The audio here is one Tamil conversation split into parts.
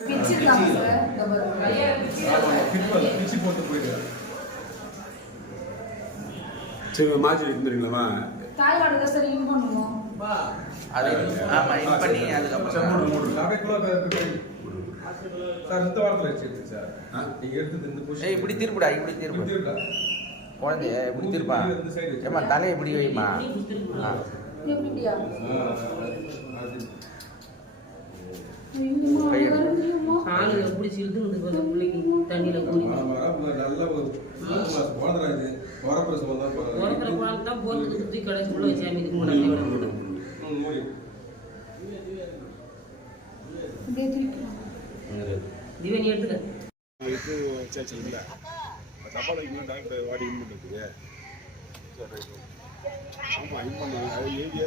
பிச்சிடலாம் சார். இந்த பிச்சி போட்டு போயிடுறேன். சரி மாற்றி இருந்துருங்களா? தாய்வாடு தான் சார் இன் பண்ணுவோம். அது ஆமா இன் பண்ணி அதுக்கப்புறம் சார் இந்த வாரத்தில் வச்சிருக்கு சார். நீங்க எடுத்து இந்த பொசிஷன் இப்படி திருப்புடா, இப்படி திருப்பு. குழந்தைய இப்படி திருப்பா. ஏமா தலையை இப்படி வைமா. எப்படியா? ஆளு எப்படி சிறுதுன்னு பிள்ளைக்கு தண்ணியில கூறி நல்ல ஒரு போனது வரப்பிரசம் வந்தா உரக்கிற குழந்தை தான் போட்டு சுற்றி கடைசிக்குள்ள வச்சாமி இதுக்கு முன்னாடி திவனி எடுத்துக்க இது சர்ச்சை இல்லை சப்பாளைக்கு டாக்டர் வாடி இன் பண்ணிருக்கு. ஆமாம் இன் பண்ணாங்க. அது ஏரியா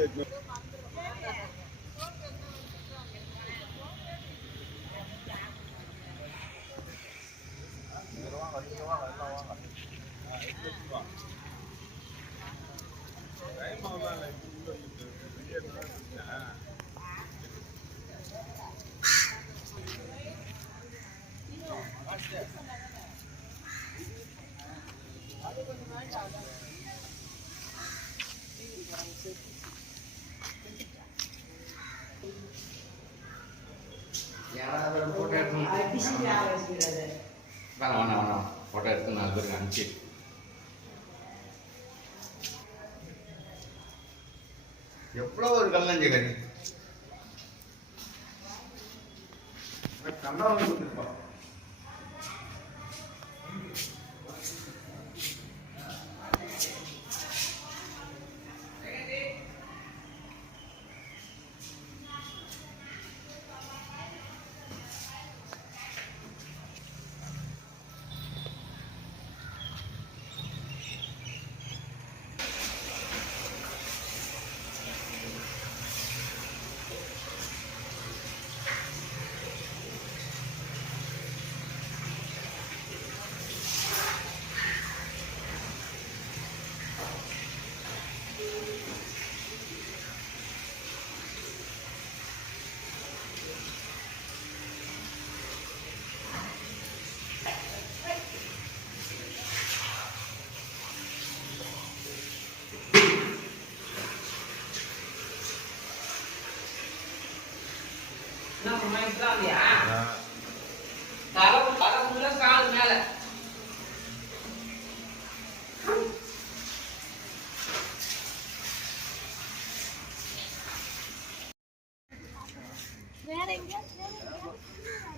போட்டோ எடுத்து 4 பேருக்கு அனுப்பிச்சு எவ்வளோ ஒரு கல்லஞ்ச கறி கண்ணாவை கொடுத்துருப்பா. நம்ம மைண்ட் தான் இல்லையா